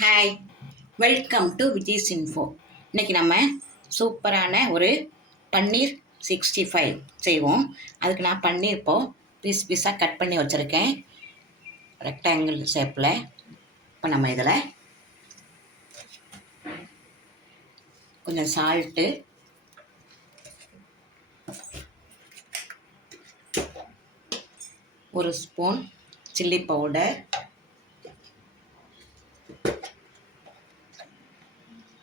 Hi, welcome to Vijay's info. இன்றைக்கி நம்ம சூப்பரான ஒரு பன்னீர் 65 செய்வோம். அதுக்கு நான் பன்னீர் இப்போது பீஸாக கட் பண்ணி வச்சுருக்கேன் ரெக்டாங்கிள் ஷேப்பில். இப்போ நம்ம இதில் கொஞ்சம் சால்ட்டு, ஒரு ஸ்பூன் சில்லி பவுடர்,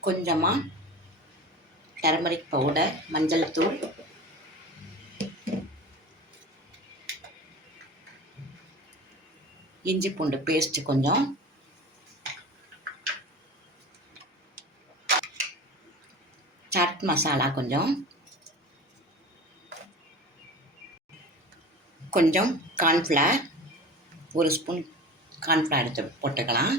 கொஞ்சமாக டர்மரிக் பவுடர், மஞ்சள் தூள், இஞ்சி பூண்டு பேஸ்ட்டு கொஞ்சம், சாட் மசாலா கொஞ்சம், கொஞ்சம் கார்ன்ஃப்ளவர், ஒரு ஸ்பூன் கார்ன்ஃப்ளவர் எடுத்து போட்டுக்கலாம்.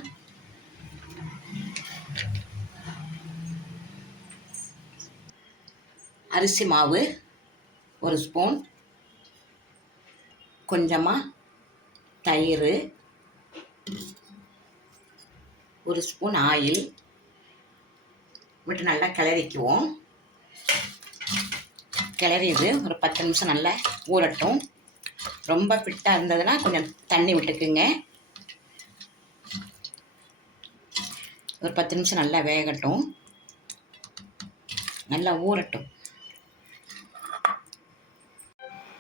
அரிசி மாவு ஒரு ஸ்பூன், கொஞ்சமாக தயிர், ஒரு ஸ்பூன் ஆயில் விட்டு நல்லா கிளறிக்குவோம். கிளறிது ஒரு 10 நிமிஷம் நல்லா ஊறட்டும். ரொம்ப ஃபிட்டாக இருந்ததுன்னா கொஞ்சம் தண்ணி விட்டுக்குங்க. ஒரு 10 நிமிஷம் நல்லா வேகட்டும், நல்லா ஊறட்டும்.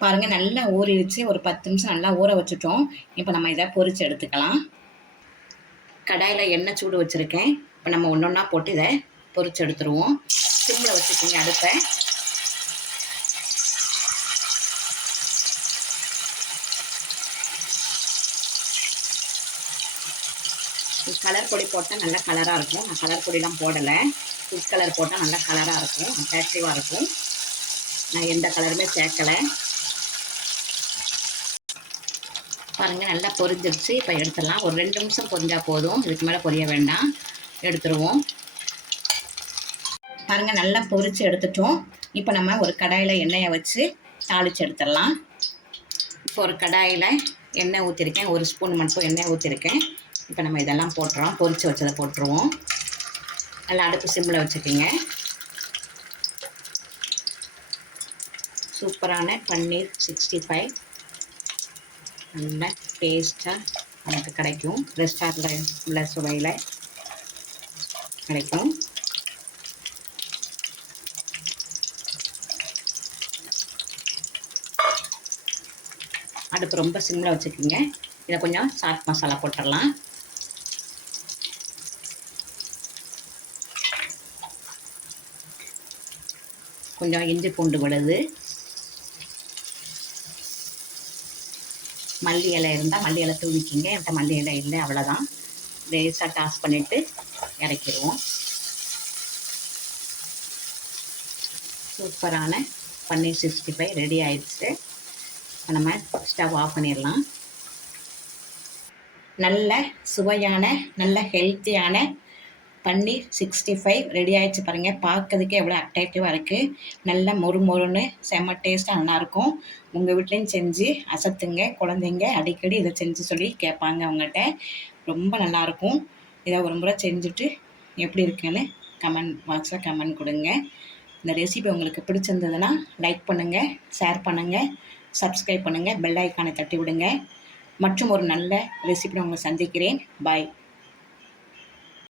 பாருங்கள், நல்லா ஊறிடுச்சு. ஒரு 10 நிமிஷம் நல்லா ஊற வச்சுட்டோம். இப்போ நம்ம இதை பொரித்து எடுத்துக்கலாம். கடாயில் எண்ணெய் சூடு வச்சுருக்கேன். இப்போ நம்ம ஒன்று ஒன்றா போட்டு இதை பொரித்து எடுத்துருவோம். சிம்மில் வச்சுக்கோங்க அடுப்பை. கலர் பொடி போட்டால் நல்லா கலராக இருக்கும். நான் கலர் பொடிலாம் போடலை. ஃபுட் கலர் போட்டால் நல்லா கலராக இருக்கும், அட்ராக்டிவாக இருக்கும். நான் எந்த கலருமே சேர்க்கலை. பாருங்கள், நல்லா பொரிஞ்சிருச்சு. இப்போ எடுத்துடலாம். ஒரு 2 நிமிஷம் பொரிஞ்சால் போதும், இதுக்கு மேலே பொரிய வேண்டாம். எடுத்துருவோம். பாருங்கள், நல்லா பொரித்து எடுத்துட்டோம். இப்போ நம்ம ஒரு கடாயில் எண்ணெயை வச்சு தாளித்து எடுத்துடலாம். இப்போ ஒரு கடாயில் எண்ணெய் ஊற்றிருக்கேன். ஒரு ஸ்பூன் மட்டும் எண்ணெய் ஊற்றிருக்கேன். இப்போ நம்ம இதெல்லாம் போட்டுறோம். பொரித்து வச்சதை போட்டுருவோம். நல்லா அடுப்பு சிம்மில் வச்சுக்கிங்க. சூப்பரான பன்னீர் 65 நல்ல டேஸ்ட்டாக நமக்கு கிடைக்கும். ரெஸ்டாரண்ட்டில் உள்ள சுவையில் கிடைக்கும். அடுப்பு ரொம்ப சிம்மில் வச்சுக்கோங்க. இதை கொஞ்சம் சாட் மசாலா போட்டுடலாம். கொஞ்சம் இஞ்சி பூண்டு விழுது, மல்லி இலை இருந்தால் மல்லி இலை தூவிக்கிங்க. என்கிட்ட மல்லி இலை இல்லை, அவ்வளோதான். லேசாக டாஸ் பண்ணிவிட்டு இறக்கிடுவோம். சூப்பரான பன்னீர் 65 ரெடி ஆயிடுச்சு. நம்ம ஸ்டவ் ஆஃப் பண்ணிடலாம். நல்ல சுவையான நல்ல ஹெல்த்தியான பன்னீர் 65 ரெடி ஆகிடுச்சு. பாருங்கள், பார்க்கறதுக்கே எவ்வளோ அட்ராக்டிவாக இருக்குது. நல்ல மொறுன்னு செம்ம டேஸ்ட்டாக நல்லாயிருக்கும். உங்கள் வீட்லேயும் செஞ்சு அசத்துங்க. குழந்தைங்க அடிக்கடி இதை செஞ்சு சொல்லி கேட்பாங்க அவங்கள்ட்ட. ரொம்ப நல்லாயிருக்கும். இதை ஒரு முறை செஞ்சுட்டு எப்படி இருக்குன்னு கமெண்ட் பாக்ஸில் கமெண்ட் கொடுங்க. இந்த ரெசிபி உங்களுக்கு பிடிச்சிருந்ததுன்னா லைக் பண்ணுங்கள், ஷேர் பண்ணுங்கள், சப்ஸ்கிரைப் பண்ணுங்கள், பெல் ஐக்கானை தட்டி விடுங்க. மற்றும் ஒரு நல்ல ரெசிபி உங்களை சந்திக்கிறேன். பாய்.